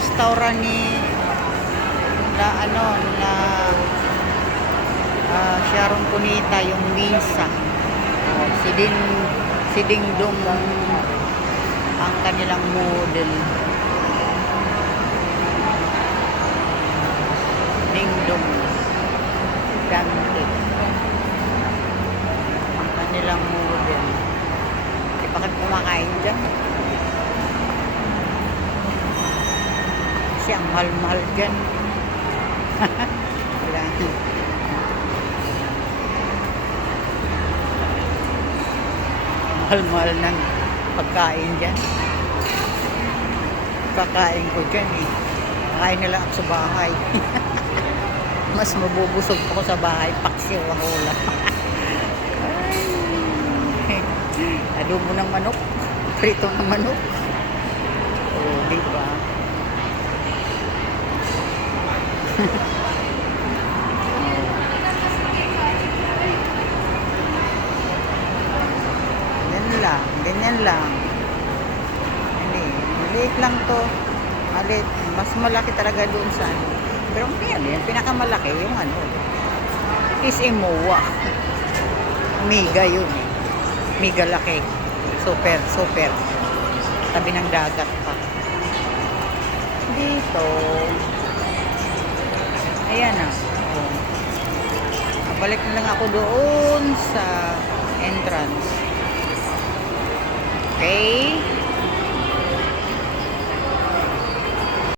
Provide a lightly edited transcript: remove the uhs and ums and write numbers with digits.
restaurant ni na ano na Sharon Cunita, yung Minsa. Si Ding Dong ang kanilang model. Ding Dong Dante ang kanilang model. Di pa kayo kumakain dyan kasi ang mahal-mahal dyan. Wala. Mahal-mahal ng pagkain dyan. Kakain ko dyan eh. Kain na lang ako sa bahay. Mas mabubusog ako sa bahay. Paksiw ako lang. Adobo ng manok. Prito ng manok. Oh, diba? Ganyan lang. Hindi, maliit lang to. Maliit. Mas malaki talaga doon sa ano. Pero yan, pinakamalaki yung ano. Is Imoa. Mega yun eh. Mega laki. Super. Tabi ng dagat pa. Dito. Ayan ah. Oh. Balik na lang ako doon sa entrance. Okay.